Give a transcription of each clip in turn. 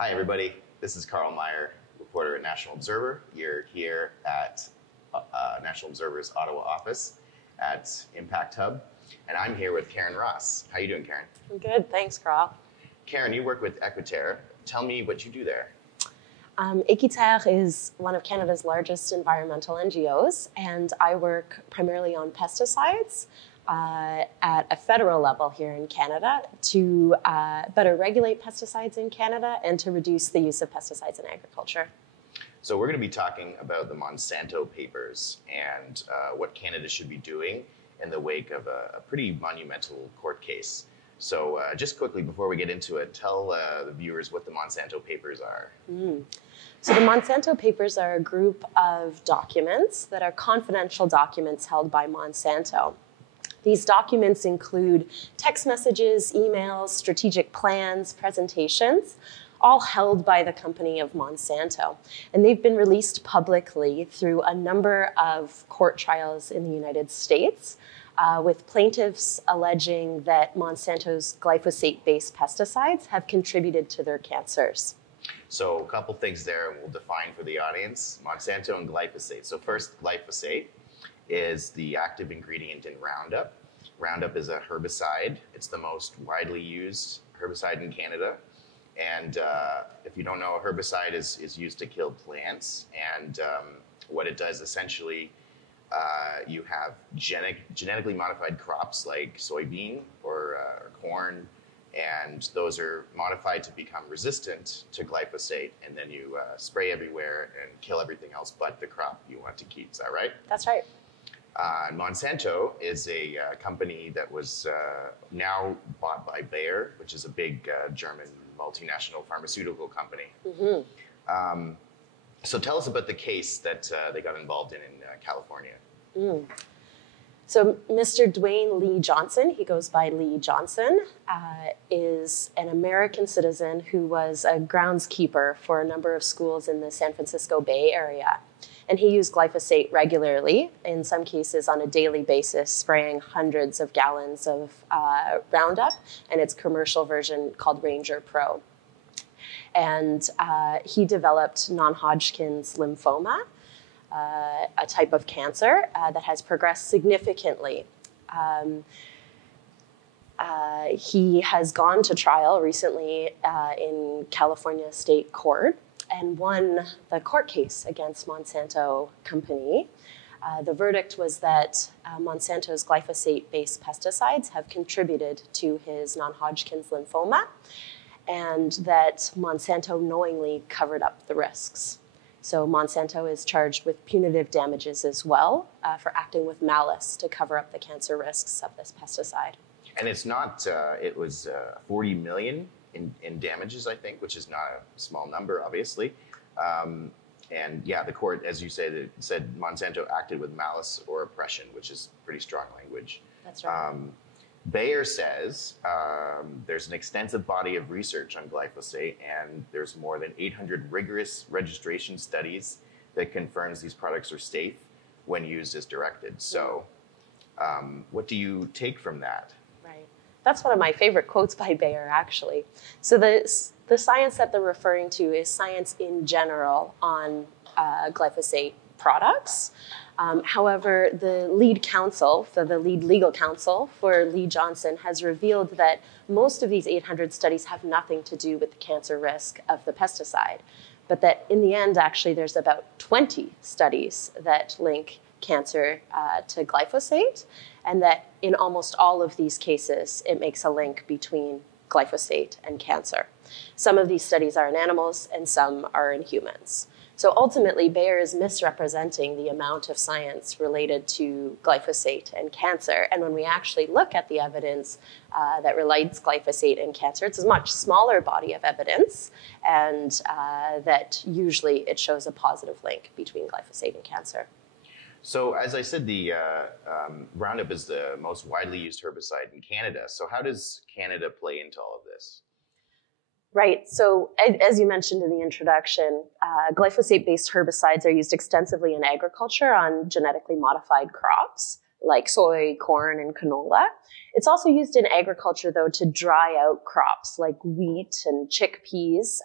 Hi, everybody. This is Carl Meyer, reporter at National Observer. You're here at National Observer's Ottawa office at Impact Hub, and I'm here with Karen Ross. How you doing, Karen? I'm good, thanks, Carl. Karen, you work with Équiterre. Tell me what you do there. Équiterre is one of Canada's largest environmental NGOs, and I work primarily on pesticides at a federal level here in Canada to better regulate pesticides in Canada and to reduce the use of pesticides in agriculture. So we're going to be talking about the Monsanto Papers and what Canada should be doing in the wake of a pretty monumental court case. So just quickly, before we get into it, tell the viewers what the Monsanto Papers are. So the Monsanto Papers are a group of documents that are confidential documents held by Monsanto. These documents include text messages, emails, strategic plans, presentations, all held by the company of Monsanto. And they've been released publicly through a number of court trials in the United States, with plaintiffs alleging that Monsanto's glyphosate-based pesticides have contributed to their cancers. So a couple things there we'll define for the audience, Monsanto and glyphosate. So first, glyphosate is the active ingredient in Roundup. Roundup is a herbicide. It's the most widely used herbicide in Canada. And if you don't know, a herbicide is used to kill plants. And what it does essentially, you have genetically modified crops like soybean or corn, and those are modified to become resistant to glyphosate, and then you spray everywhere and kill everything else but the crop you want to keep. Is that right? That's right. Monsanto is a company that was now bought by Bayer, which is a big German multinational pharmaceutical company. Mm-hmm. So tell us about the case that they got involved in California. So Mr. Dwayne Lee Johnson, he goes by Lee Johnson, is an American citizen who was a groundskeeper for a number of schools in the San Francisco Bay Area. And he used glyphosate regularly, in some cases on a daily basis, spraying hundreds of gallons of Roundup and its commercial version called Ranger Pro. And he developed non-Hodgkin's lymphoma, a type of cancer that has progressed significantly. He has gone to trial recently in California State Court and won the court case against Monsanto Company. The verdict was that Monsanto's glyphosate-based pesticides have contributed to his non-Hodgkin's lymphoma, and that Monsanto knowingly covered up the risks. So Monsanto is charged with punitive damages as well for acting with malice to cover up the cancer risks of this pesticide. And it's not, it was $40 million in damages, I think, which is not a small number, obviously. And yeah, the court, as you said, Monsanto acted with malice or oppression, which is pretty strong language. That's right. Bayer says there's an extensive body of research on glyphosate, and there's more than 800 rigorous registration studies that confirms these products are safe when used as directed. So what do you take from that? Right. That's one of my favorite quotes by Bayer, actually. So the science that they're referring to is science in general on glyphosate products. However, the lead legal counsel for Lee Johnson has revealed that most of these 800 studies have nothing to do with the cancer risk of the pesticide, but that in the end, actually, there's about 20 studies that link cancer to glyphosate, and that in almost all of these cases, it makes a link between glyphosate and cancer. Some of these studies are in animals and some are in humans. So ultimately, Bayer is misrepresenting the amount of science related to glyphosate and cancer. And when we actually look at the evidence that relates glyphosate and cancer, it's a much smaller body of evidence, and that usually it shows a positive link between glyphosate and cancer. So as I said, the Roundup is the most widely used herbicide in Canada. So how does Canada play into all of this? Right. So as you mentioned in the introduction, glyphosate-based herbicides are used extensively in agriculture on genetically modified crops. like soy, corn, and canola. It's also used in agriculture, though, to dry out crops like wheat and chickpeas,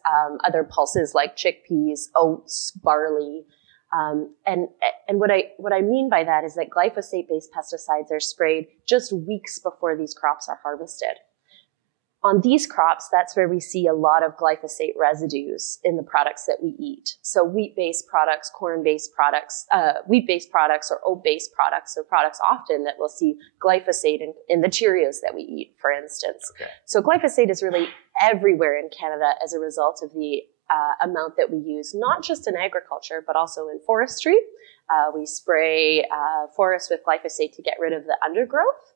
other pulses like chickpeas, oats, barley. And what I mean by that is that glyphosate-based pesticides are sprayed just weeks before these crops are harvested. On these crops, that's where we see a lot of glyphosate residues in the products that we eat. So wheat-based products, corn-based products, wheat-based products or oat-based products are products often that we'll see glyphosate in the Cheerios that we eat, for instance. Okay. So glyphosate is really everywhere in Canada as a result of the amount that we use, not just in agriculture, but also in forestry. We spray forests with glyphosate to get rid of the undergrowth.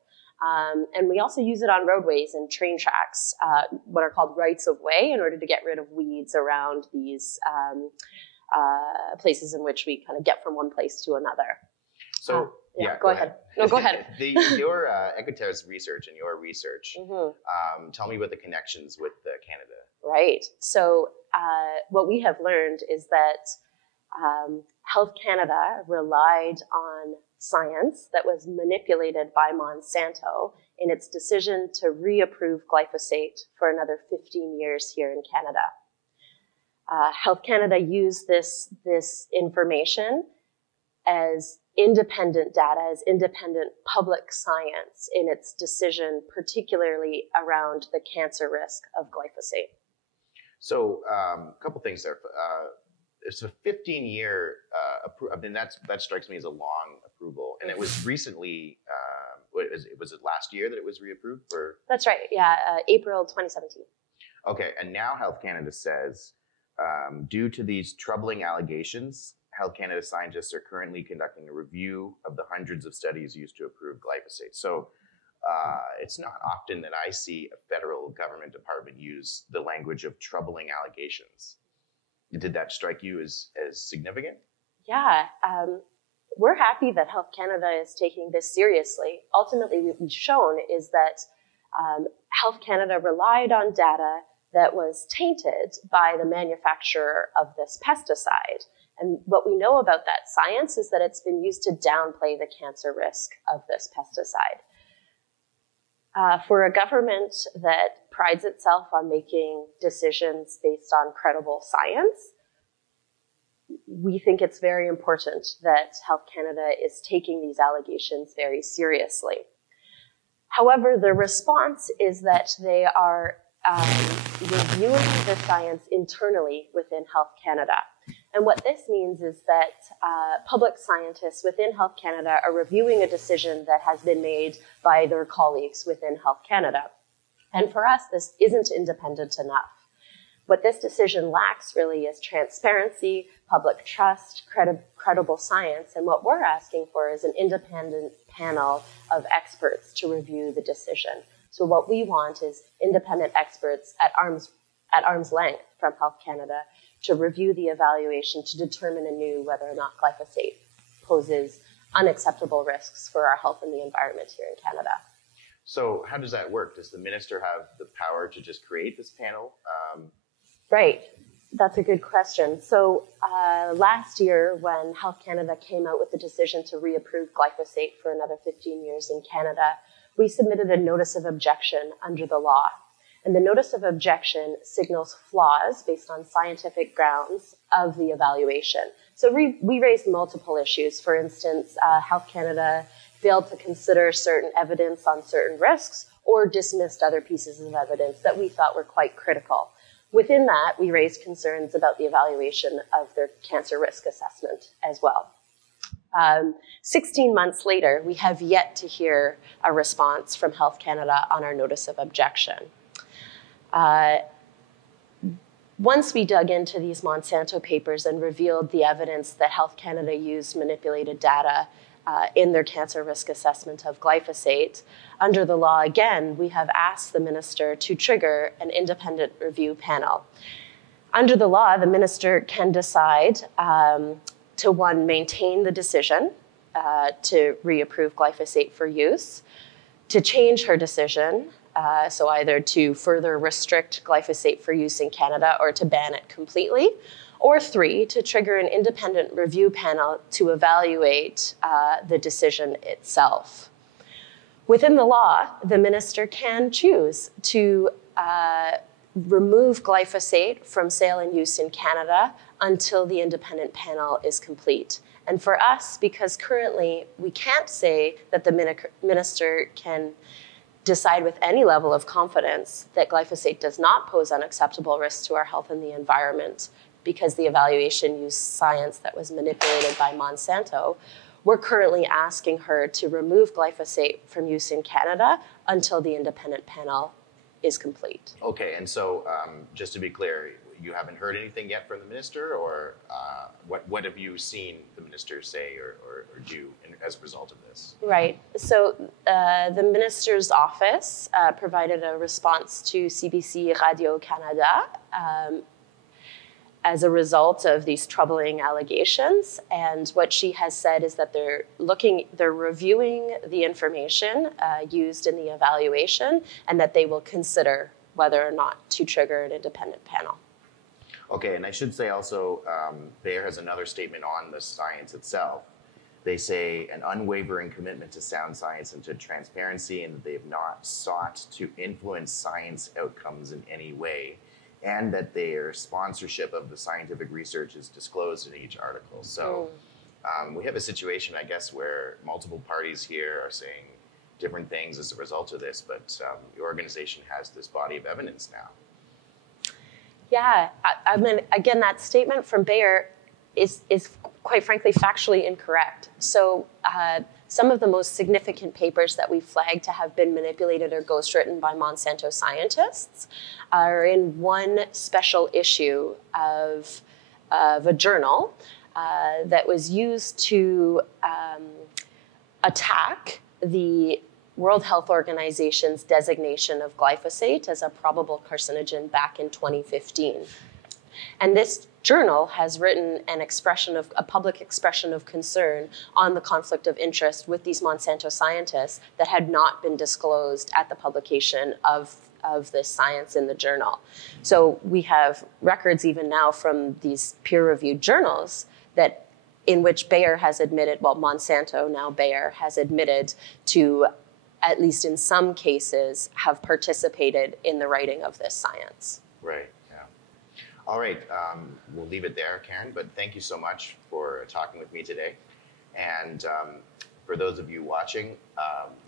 And we also use it on roadways and train tracks, what are called rights of way, in order to get rid of weeds around these places in which we kind of get from one place to another. So, go ahead. No, go ahead. Your Équiterre's research and your research, tell me about the connections with Canada. Right. So what we have learned is that Health Canada relied on science that was manipulated by Monsanto in its decision to reapprove glyphosate for another 15 years here in Canada. Health Canada used this information as independent data, as independent public science in its decision, particularly around the cancer risk of glyphosate. So a couple things there. It's a 15-year, I mean, that strikes me as a long approval. And it was recently, was it last year that it was reapproved? That's right, yeah, April 2017. Okay, and now Health Canada says, due to these troubling allegations, Health Canada scientists are currently conducting a review of the hundreds of studies used to approve glyphosate. So it's not often that I see a federal government department use the language of troubling allegations. Did that strike you as significant? Yeah, we're happy that Health Canada is taking this seriously. Ultimately, what we've shown is that Health Canada relied on data that was tainted by the manufacturer of this pesticide. And what we know about that science is that it's been used to downplay the cancer risk of this pesticide. For a government that prides itself on making decisions based on credible science, we think it's very important that Health Canada is taking these allegations very seriously. However, the response is that they are reviewing the science internally within Health Canada. And what this means is that public scientists within Health Canada are reviewing a decision that has been made by their colleagues within Health Canada. And for us, this isn't independent enough. What this decision lacks really is transparency, public trust, credible science, and what we're asking for is an independent panel of experts to review the decision. So what we want is independent experts at arm's length from Health Canada to review the evaluation to determine anew whether or not glyphosate poses unacceptable risks for our health and the environment here in Canada. So how does that work? Does the minister have the power to just create this panel? Right. That's a good question. So last year, when Health Canada came out with the decision to reapprove glyphosate for another 15 years in Canada, we submitted a notice of objection under the law. And the notice of objection signals flaws based on scientific grounds of the evaluation. So we raised multiple issues. For instance, Health Canada failed to consider certain evidence on certain risks or dismissed other pieces of evidence that we thought were quite critical. Within that, we raised concerns about the evaluation of their cancer risk assessment as well. 16 months later, we have yet to hear a response from Health Canada on our notice of objection. Once we dug into these Monsanto papers and revealed the evidence that Health Canada used manipulated data in their cancer risk assessment of glyphosate, under the law, again, we have asked the minister to trigger an independent review panel. Under the law, the minister can decide to, one, maintain the decision to reapprove glyphosate for use, to change her decision, so either to further restrict glyphosate for use in Canada or to ban it completely, Or 3, to trigger an independent review panel to evaluate the decision itself. Within the law, the minister can choose to remove glyphosate from sale and use in Canada until the independent panel is complete. And for us, because currently we can't say that the minister can decide with any level of confidence that glyphosate does not pose unacceptable risks to our health and the environment, because the evaluation used science that was manipulated by Monsanto, we're currently asking her to remove glyphosate from use in Canada until the independent panel is complete. Okay, and so just to be clear, you haven't heard anything yet from the minister, or what have you seen the minister say or do as a result of this? Right. So the minister's office provided a response to CBC Radio-Canada as a result of these troubling allegations. And what she has said is that they're reviewing the information used in the evaluation, and that they will consider whether or not to trigger an independent panel. Okay, and I should say also, Bayer has another statement on the science itself. They say an unwavering commitment to sound science and to transparency, and that they have not sought to influence science outcomes in any way, and that their sponsorship of the scientific research is disclosed in each article. So we have a situation, I guess, where multiple parties here are saying different things as a result of this, but your organization has this body of evidence now. Yeah, I mean, again, that statement from Bayer is quite frankly factually incorrect. So some of the most significant papers that we flagged to have been manipulated or ghostwritten by Monsanto scientists are in one special issue of a journal that was used to attack the World Health Organization's designation of glyphosate as a probable carcinogen back in 2015. And this journal has written a public expression of concern on the conflict of interest with these Monsanto scientists that had not been disclosed at the publication of this science in the journal. So we have records even now from these peer-reviewed journals that in which Bayer has admitted, well, Monsanto, now Bayer, has admitted to, at least in some cases, have participated in the writing of this science. Right, yeah. All right, we'll leave it there, Karen, but thank you so much for talking with me today. And for those of you watching,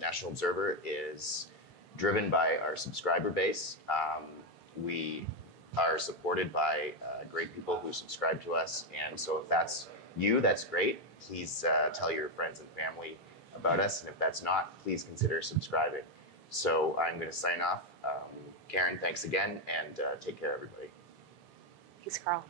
National Observer is driven by our subscriber base. We are supported by great people who subscribe to us, and so if that's you, that's great. Please tell your friends and family about us, and if that's not, please consider subscribing. So I'm going to sign off. Karen, thanks again, and take care, everybody. Thanks, Carl.